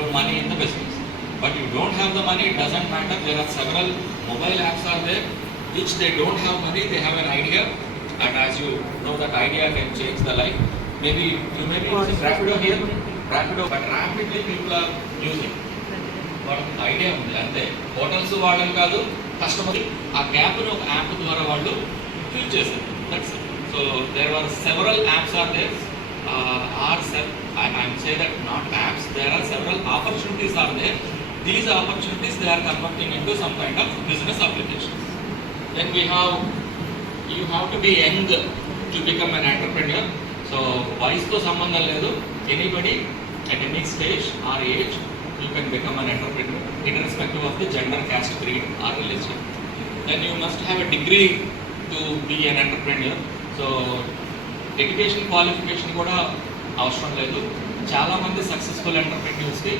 your money in the business. But you don't have the money, it doesn't matter. There are several mobile apps are there which they don't have money, they have an idea, and as you know, that idea can change the life. Maybe you may be using Rapido here, Rapido, but rapidly people are using. వాళ్ళకి idea ఉంది అంతే. Hotels వాడని కాదు, customer ఆ గ్యాప్ని ఒక app ద్వారా వాళ్ళు fill చేశారు. That's it. So there are several apps are there. I say that not apps, there are several opportunities are there. These opportunities they are converting into some kind of business applications. Then you have to be young to become an entrepreneur. So వయసుతో సంబంధం లేదు, anybody at any stage or age you can become an entrepreneur irrespective of the gender, caste, creed or religion. Then you must have a degree to be an entrepreneur. So education qualification కూడా అవసరం లేదు. చాలా మంది successful ఎంటర్‌ప్రెన్యూర్స్‌కి